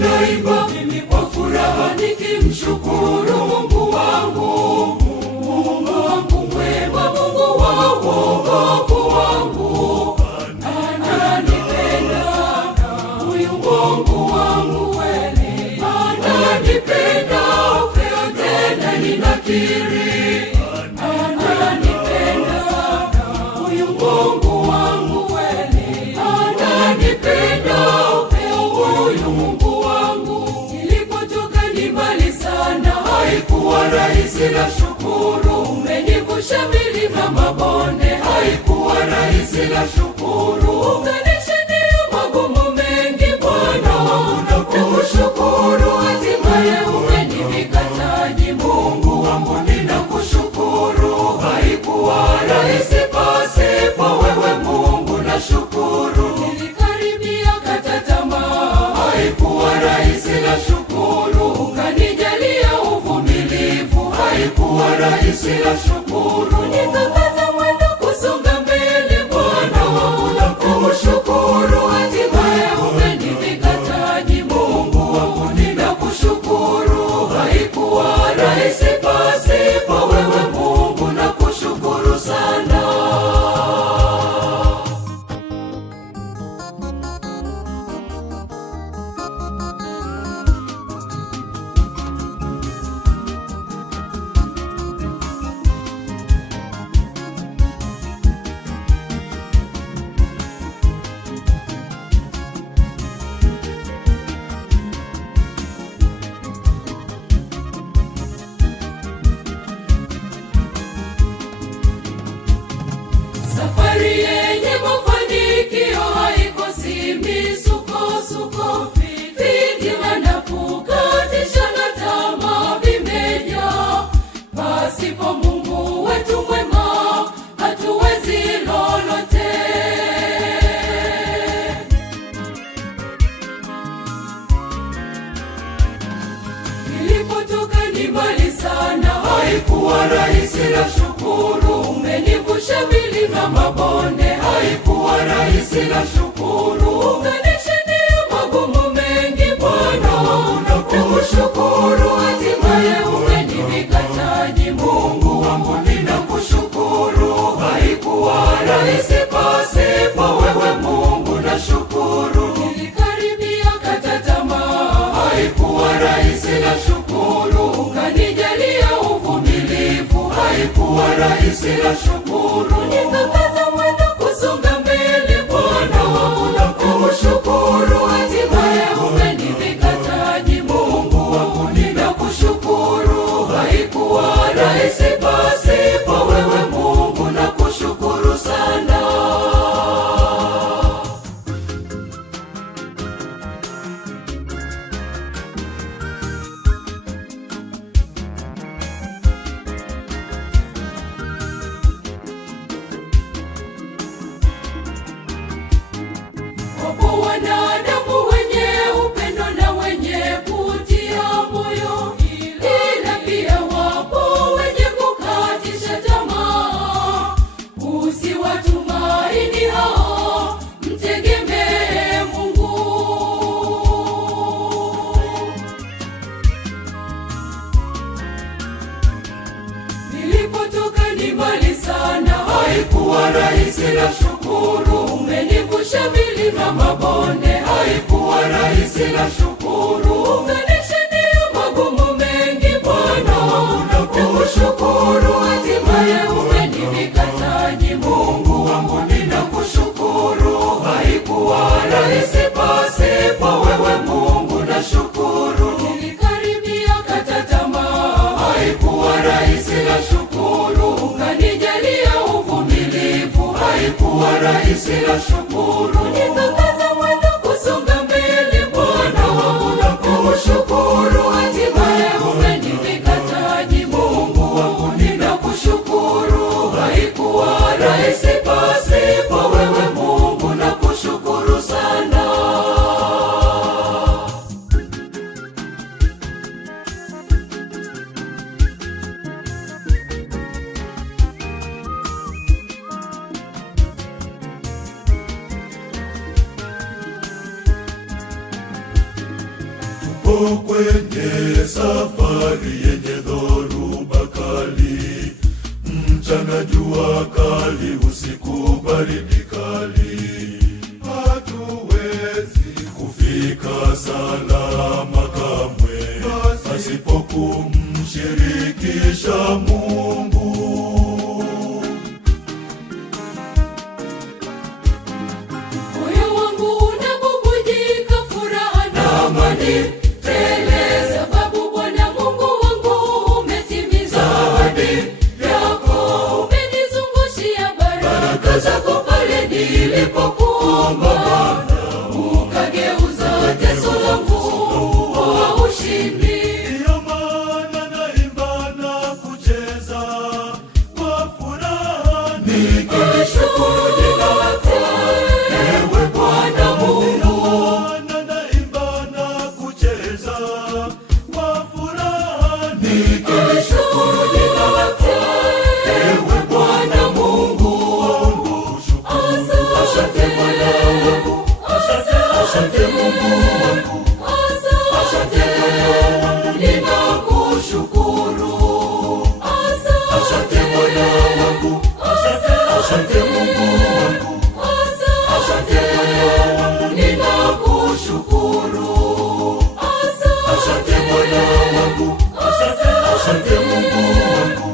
ninaimba mimi kwa furaha nikimshukuru Mungu wangu, Mungu wangu mwema, Mungu wa wokovu wangu. Ananipenda huyu Mungu wangu kweli, ananipenda tena ninakiri, ananipenda huyu Mungu wangu kweli, ananipenda huyu Mungu wangu. Nilipotoka ni mbali sana, haikuwa rahisi na shukuru, umenivusha milima mabonde, haikuwa rahisi na shukuru, ukanishindia magumu mengi Bwana wangu nakushukuru, hatimaye umenivika taji Mungu wangu ninakushukuru, haikuwa rahisi pasipo wewe Mungu nashukuru. Nilikaribia kata tamaa, haikuwa rahisi na shukuru, ukanijalia uvumilivu, haikuwa rahisi na shukuru, nikakaza mwendo kusonga mbele Bwana wangu nakushukuru, hatimaye umenivika taji Mungu wangu ninakushukuru, haikuwa rahisi pasipo wewe Mungu nakushukuru sana. Safari yenye mafanikio haikosi misukosuko, fitina na kukatisha na tamaa vimejaa. Pasipo Mungu wetu mwema hatuwezi lolote. Nilipotoka ni mbali sana, haikuwa rahisi na shukuru, umenivusha milima mabonde, haikuwa rahisi na shukuru, ukanishindia magumu mengi Bwana wangu nakushukuru, hatimaye umenivika taji Mungu wangu ninakushukuru, haikuwa rahisi pasipo wewe Mungu nashukuru. Nilikaribia kata tamaa, haikuwa rahisi na shukuru, ukanijalia uvumilivu, haikuwa rahisi na shukuru, nikakaza mwendo kusonga mbele Bwana wangu nakushukuru, hatimaye umenivika taji Mungu wangu ninakushukuru, haikuwa rahisi pasipo wewe Mungu nakushukuru sana. Wapo wanadamu wenye upendo na wenye kutia moyo, ila pia wapo wenye kukatisha tamaa. Usiwatumaini hao, mtegemee Mungu. Nilipotoka ni mbali sana, haikuwa rahisi na shukuru, umenivusha milima mabonde, haikuwa rahisi na shukuru, ukanishindia magumu mengi Bwana wangu nakushukuru, hatimaye umenivika taji Mungu wangu ninakushukuru, haikuwa rahisi pasipo wewe Mungu nashukuru. Nilikaribia kata tamaa, haikuwa rahisi na shukuru, ukanijalia uvumilivu, haikuwa rahisi na shukuru, nikakaza mwendo kusonga mbele Bwana wangu nakushukuru, hatimaye umenivika taji Mungu wangu ninakushukuru, haikuwa rahisi pasipo wewe Mungu nakushukuru sana. Tupo kwenye safari yenye dhoruba kali, mchana jua kali, usiku baridi kali. Hatuwezi kufika salama kamwe pasipo kumshirikisha Mungu. Moyo wangu unabubujika furaha na amani tele, sababu Bwana Mungu wangu umetimiza ahadi yako. Umenizungushia baraka zako pale nilipokuomba, ukageuza teso langu kwa ushindi. Ndiyo maana naimba na kucheza kwa furaha, nikishukuru jina lako ewe Bwana Mungu. Naimba na kucheza kwa furaha, nikishukuru jina lako ewe Bwana Mungu. Asante Bwana wangu, asante Mungu wangu, asante Bwana, ninakushukuru. Asante Bwana wangu, asante Mungu wangu, asante Bwana, ninakushukuru. Asante Bwana wangu, asante Mungu wangu,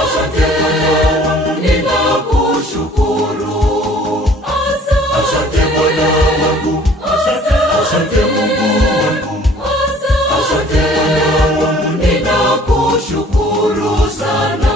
asante Bwana, ninakushukuru. Asante Bwana wangu, asante Mungu wangu, asante Bwana, ninakushukuru sana.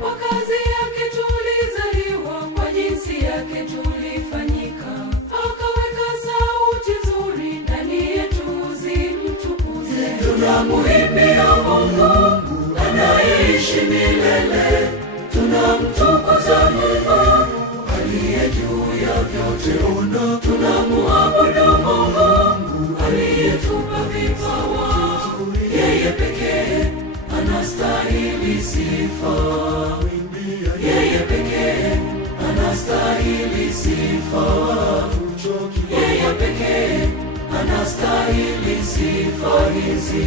Kwa kazi yake tulizaliwa, kwa jinsi yake tulifanyika. Akaweka sauti nzuri ndani yetu zimtukuze. Tunamuimbia Mungu anayeishi milele, tunamtukuza Mungu aliye juu ya vyote. Tunamuabudu Mungu aliyetupa vipawa, yeye pekee anastahili sifa. Yeye pekee anastahili sifa. Yeye pekee anastahili sifa hizi.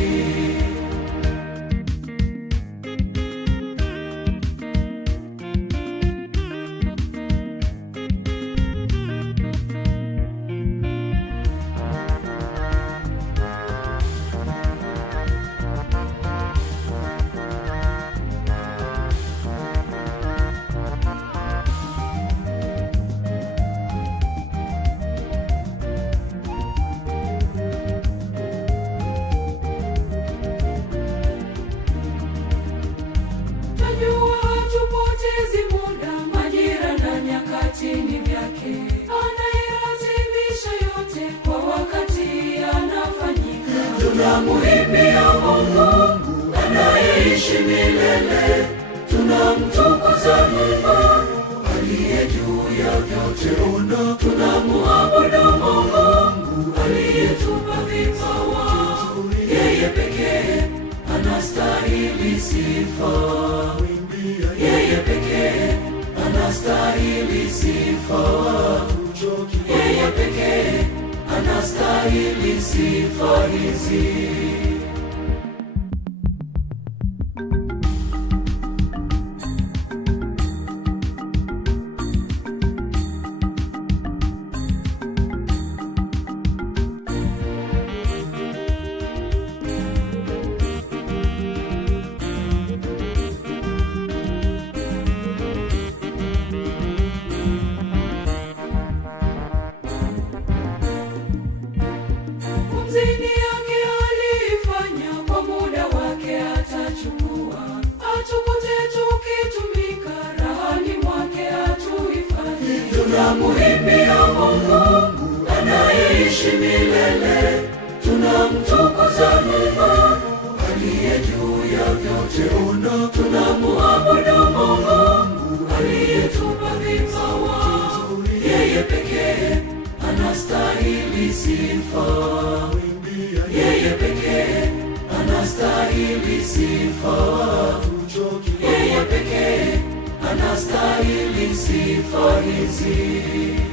Tajua hatupotezi muda, majira na nyakati ni vyake. Anayeratibisha yote kwa wakati anafanyika. Tunamuimbia Mungu anayeishi milele, tunamtukuza Mungu aliye juu ya vyote. Tunamuabudu Mungu aliyetupa vipawa, yeye pekee anastahili sifa. Yeye pekee anastahili sifa. Yeye pekee anastahili sifa hizi. tunamuimbia Mungu anayeishi milele, tunamtukuza Mungu aliye juu ya vyote. Tunamuabudu Mungu aliyetupa vipawa, yeye pekee anastahili sifa, yeye pekee anastahili sifa, yeye pekee anastahili sifa hizi.